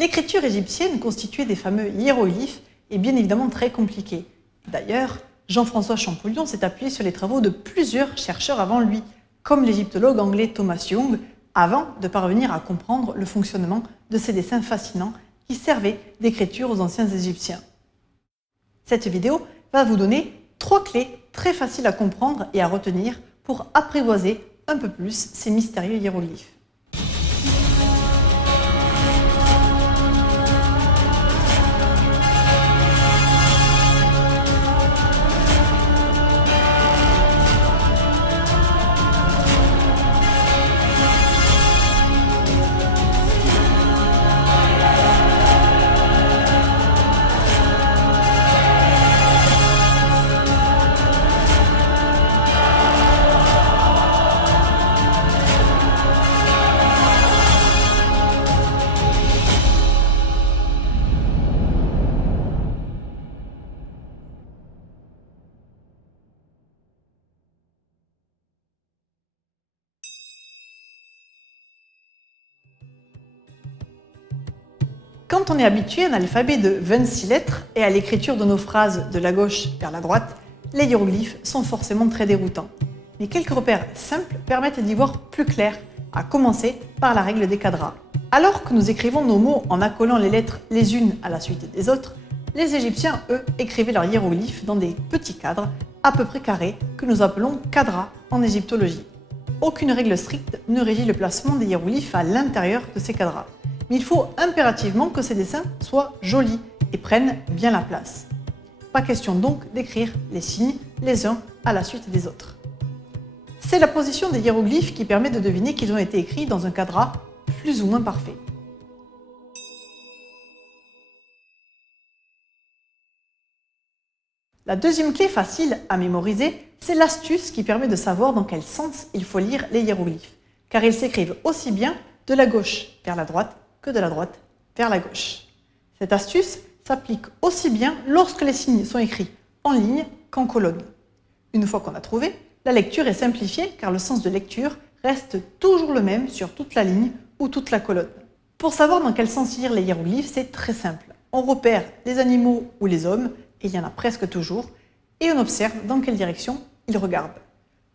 L'écriture égyptienne constituée des fameux hiéroglyphes est bien évidemment très compliquée. D'ailleurs, Jean-François Champollion s'est appuyé sur les travaux de plusieurs chercheurs avant lui, comme l'égyptologue anglais Thomas Young, avant de parvenir à comprendre le fonctionnement de ces dessins fascinants qui servaient d'écriture aux anciens Égyptiens. Cette vidéo va vous donner 3 clés très faciles à comprendre et à retenir pour apprivoiser un peu plus ces mystérieux hiéroglyphes. Quand on est habitué à un alphabet de 26 lettres et à l'écriture de nos phrases de la gauche vers la droite, les hiéroglyphes sont forcément très déroutants. Mais quelques repères simples permettent d'y voir plus clair, à commencer par la règle des quadrats. Alors que nous écrivons nos mots en accolant les lettres les unes à la suite des autres, les Égyptiens, eux, écrivaient leurs hiéroglyphes dans des petits cadres, à peu près carrés, que nous appelons quadrats en égyptologie. Aucune règle stricte ne régit le placement des hiéroglyphes à l'intérieur de ces quadrats. Mais il faut impérativement que ces dessins soient jolis et prennent bien la place. Pas question donc d'écrire les signes les uns à la suite des autres. C'est la position des hiéroglyphes qui permet de deviner qu'ils ont été écrits dans un cadran plus ou moins parfait. La deuxième clé facile à mémoriser, c'est l'astuce qui permet de savoir dans quel sens il faut lire les hiéroglyphes, car ils s'écrivent aussi bien de la gauche vers la droite que de la droite vers la gauche. Cette astuce s'applique aussi bien lorsque les signes sont écrits en ligne qu'en colonne. Une fois qu'on a trouvé, la lecture est simplifiée car le sens de lecture reste toujours le même sur toute la ligne ou toute la colonne. Pour savoir dans quel sens lire les hiéroglyphes, c'est très simple. On repère les animaux ou les hommes, et il y en a presque toujours, et on observe dans quelle direction ils regardent.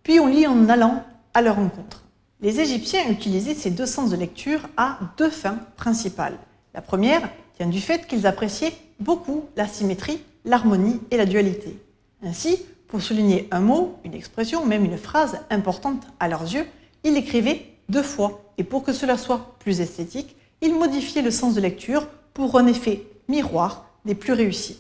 Puis on lit en allant à leur rencontre. Les Égyptiens utilisaient ces deux sens de lecture à 2 fins principales. La première vient du fait qu'ils appréciaient beaucoup la symétrie, l'harmonie et la dualité. Ainsi, pour souligner un mot, une expression ou même une phrase importante à leurs yeux, ils l'écrivaient 2 fois. Et pour que cela soit plus esthétique, ils modifiaient le sens de lecture pour un effet miroir des plus réussis.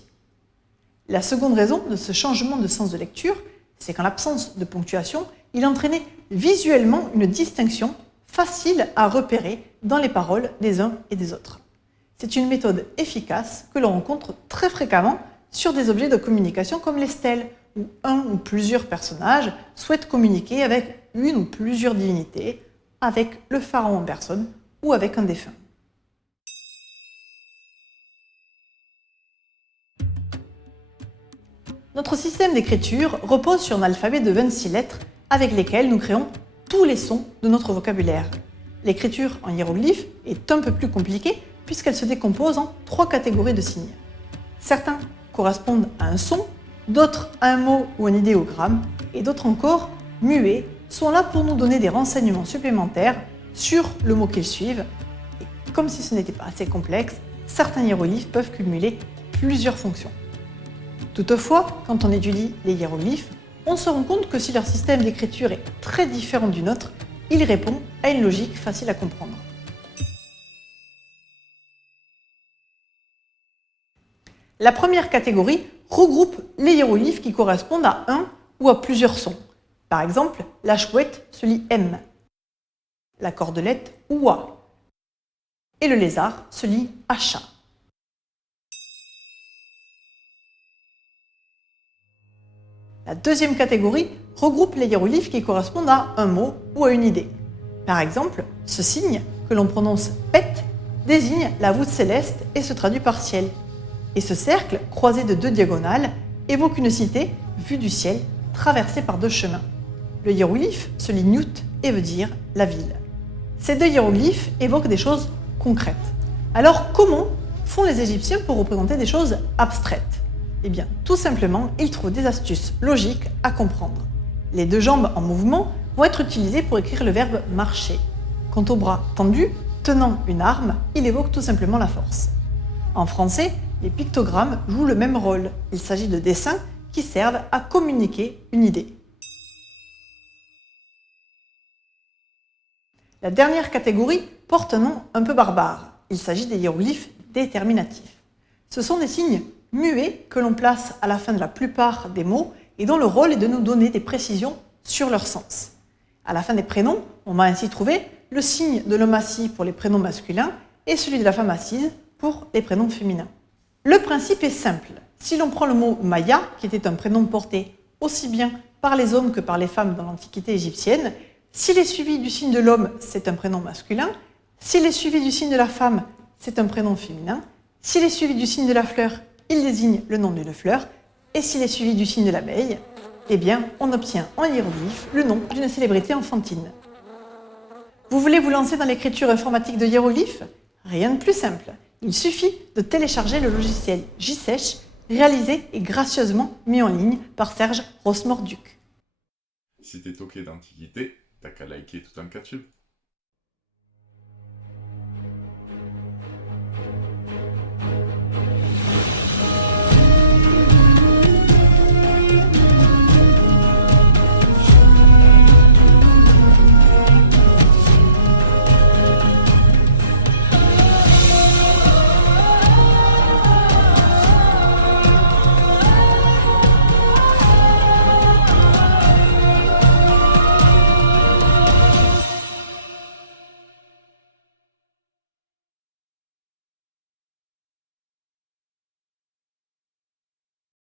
La seconde raison de ce changement de sens de lecture, c'est qu'en l'absence de ponctuation, il entraînait visuellement une distinction facile à repérer dans les paroles des uns et des autres. C'est une méthode efficace que l'on rencontre très fréquemment sur des objets de communication comme les stèles, où un ou plusieurs personnages souhaitent communiquer avec une ou plusieurs divinités, avec le pharaon en personne ou avec un défunt. Notre système d'écriture repose sur un alphabet de 26 lettres avec lesquelles nous créons tous les sons de notre vocabulaire. L'écriture en hiéroglyphes est un peu plus compliquée puisqu'elle se décompose en 3 catégories de signes. Certains correspondent à un son, d'autres à un mot ou un idéogramme, et d'autres encore, muets, sont là pour nous donner des renseignements supplémentaires sur le mot qu'ils suivent. Et comme si ce n'était pas assez complexe, certains hiéroglyphes peuvent cumuler plusieurs fonctions. Toutefois, quand on étudie les hiéroglyphes, on se rend compte que si leur système d'écriture est très différent du nôtre, il répond à une logique facile à comprendre. La première catégorie regroupe les hiéroglyphes qui correspondent à un ou à plusieurs sons. Par exemple, la chouette se lit M, la cordelette OUA, et le lézard se lit HA. La deuxième catégorie regroupe les hiéroglyphes qui correspondent à un mot ou à une idée. Par exemple, ce signe, que l'on prononce PET, désigne la voûte céleste et se traduit par ciel. Et ce cercle, croisé de 2 diagonales, évoque une cité vue du ciel, traversée par 2 chemins. Le hiéroglyphe se lit Nut et veut dire la ville. Ces 2 hiéroglyphes évoquent des choses concrètes. Alors comment font les Égyptiens pour représenter des choses abstraites? Eh bien, tout simplement, ils trouvent des astuces logiques à comprendre. Les deux jambes en mouvement vont être utilisées pour écrire le verbe marcher. Quant au bras tendu, tenant une arme, il évoque tout simplement la force. En français, les pictogrammes jouent le même rôle. Il s'agit de dessins qui servent à communiquer une idée. La dernière catégorie porte un nom un peu barbare. Il s'agit des hiéroglyphes déterminatifs. Ce sont des signes muets que l'on place à la fin de la plupart des mots et dont le rôle est de nous donner des précisions sur leur sens. À la fin des prénoms, on va ainsi trouver le signe de l'homme assis pour les prénoms masculins et celui de la femme assise pour les prénoms féminins. Le principe est simple. Si l'on prend le mot Maya, qui était un prénom porté aussi bien par les hommes que par les femmes dans l'Antiquité égyptienne, s'il est suivi du signe de l'homme, c'est un prénom masculin. S'il est suivi du signe de la femme, c'est un prénom féminin. S'il est suivi du signe de la fleur, il désigne le nom d'une fleur. Et s'il est suivi du signe de l'abeille, eh bien, on obtient en hiéroglyphe le nom d'une célébrité enfantine. Vous voulez vous lancer dans l'écriture informatique de hiéroglyphes? Rien de plus simple. Il suffit de télécharger le logiciel JSèche, réalisé et gracieusement mis en ligne par Serge Rosmorduc. Si t'es toqué d'antiquité, t'as qu'à liker tout un catch-up.